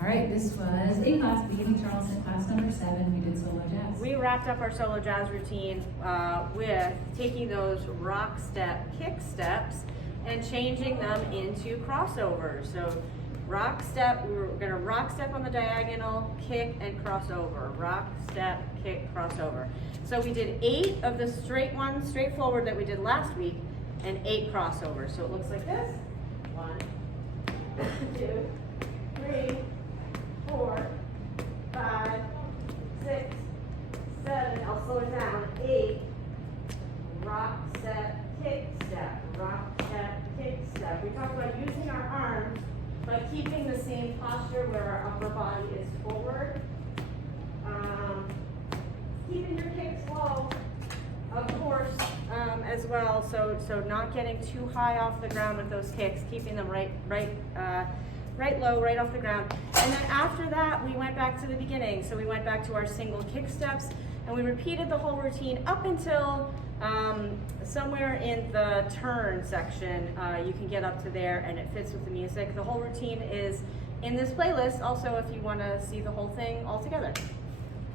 All right, this was a class, beginning Charleston, class number 7. We did solo jazz. We wrapped up our solo jazz routine with taking those rock step kick steps and changing them into crossovers. So rock step, we were gonna rock step on the diagonal, kick and crossover. Rock, step, kick, crossover. So we did 8 of the straight ones, straight forward that we did last week, and 8 crossovers. So it looks like this. 1, 2, 3, 4, 5, 6, 7, I'll slow it down, 8, rock, step, kick, step, rock, step, kick, step. We talked about using our arms, but keeping the same posture where our upper body is forward. Keeping your kicks low, of course, as well, so not getting too high off the ground with those kicks, keeping them right low, right off the ground. And then after that, we went back to the beginning. So we went back to our single kick steps, and we repeated the whole routine up until somewhere in the turn section. You can get up to there, and it fits with the music. The whole routine is in this playlist, also, if you want to see the whole thing all together.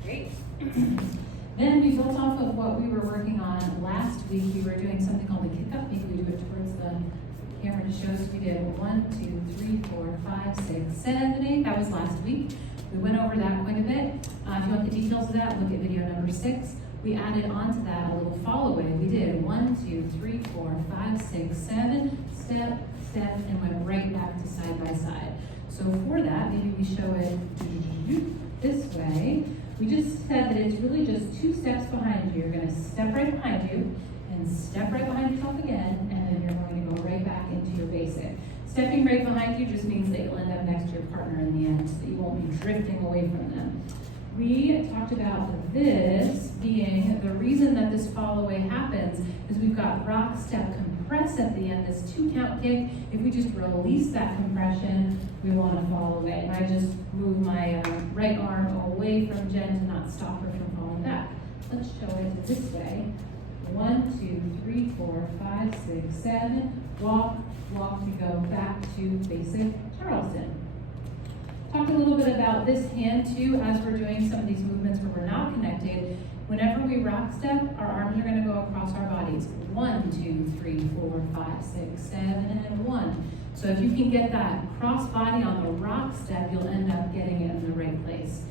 Great. Then we built off of what we were working on last week. We were doing something called the kick up. Maybe we do it towards the camera to show us. We did 1, 2, 3, 4, 5, 6, 7, 8. That was last week. We went over that quite a bit. If you want the details of that, look at video number 6. We added onto that a little follow away. We did 1, 2, 3, 4, 5, 6, 7, step, step, and went right back to side by side. So for that, maybe we show it this way. We just said that it's really just 2 steps behind you. You're going to step right behind you and step right behind yourself again, and then you're going to go right back into your basic. Stepping right behind you just means that you'll end up next to your partner in the end, so that you won't be drifting away from them. We talked about this being the reason that this follow away happens is we've got rock, step, compress at the end, this 2-count kick. If we just release that compression, we want to fall away. And I just move my right arm away from Jen to not stop her from falling back. Let's show it this way. 1, 2, 3, 4, 5, 6, 7. Walk, walk, we go back to basic Charleston. Talk a little bit about this hand too as we're doing some of these movements where we're not connected. Whenever we rock step, our arms are going to go across our bodies. 1, 2, 3, 4, 5, 6, 7, and 1. So if you can get that cross body on the rock step, you'll end up getting it in the right place.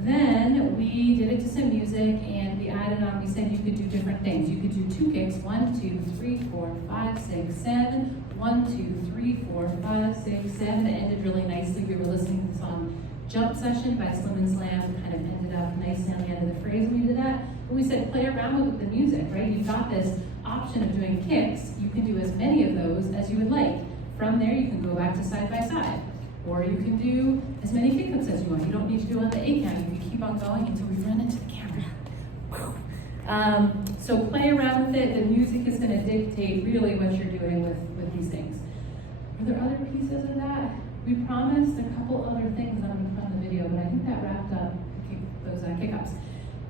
Then we did it to some music and we added on, we said you could do different things. You could do 2 kicks, 1, 2, 3, 4, 5, 6, 7, 1, 2, 3, 4, 5, 6, 7. It ended really nicely. We were listening to this on Jump Session by Slim and Slam. Kind of ended up nicely on the end of the phrase when we did that. But we said play around with the music, right? You've got this option of doing kicks. You can do as many of those as you would like. From there, you can go back to side by side. Or you can do as many kick ups as you want. You don't need to do it on the 8 count. You can keep on going until we run into the camera. So play around with it. The music is going to dictate really what you're doing with these things. Are there other pieces of that? We promised a couple other things on the video, but I think that wrapped up those kick ups.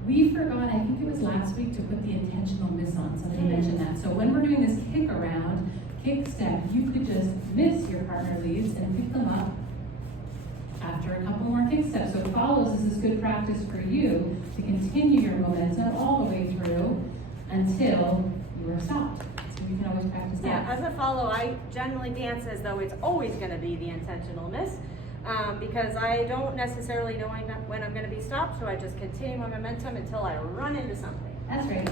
We forgot, I think it was last week, to put the intentional miss on. Somebody mentioned that. So when we're doing this kick around, kick step, you could just miss your partner leads and pick them up after a couple more kick steps. So follows this is good practice for you to continue your momentum all the way through until you are stopped. So you can always practice that. Yeah, as a follow, I generally dance as though it's always going to be the intentional miss because I don't necessarily know when I'm going to be stopped, so I just continue my momentum until I run into something. That's right.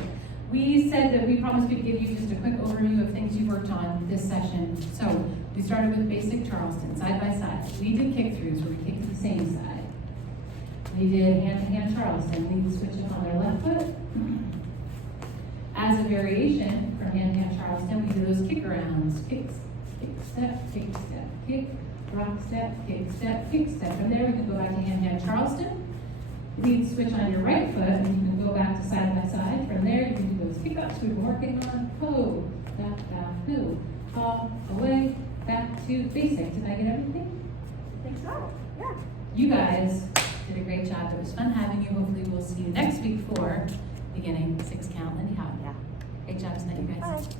We said that we promised we'd give you just a quick overview of things you worked on this session. So we started with basic Charleston, side by side. We did kick throughs where we kicked to the same side. We did hand-to-hand Charleston, lead switches on their left foot. As a variation from hand-to-hand Charleston, we do those kick arounds. Kicks, kick, step, kick, rock step, kick, step, kick, step. From there we can go back to hand-to-hand Charleston. Lead switch on your right foot, and you can go back to side by side. From there, you can do those kick ups we've been working on. Ho, back, ho, fall, away, back to basic. Did I get everything? I think so, yeah. You guys did a great job. It was fun having you. Hopefully, we'll see you next week for beginning 6 count. Anyhow, Yeah. great job tonight, you guys. Bye.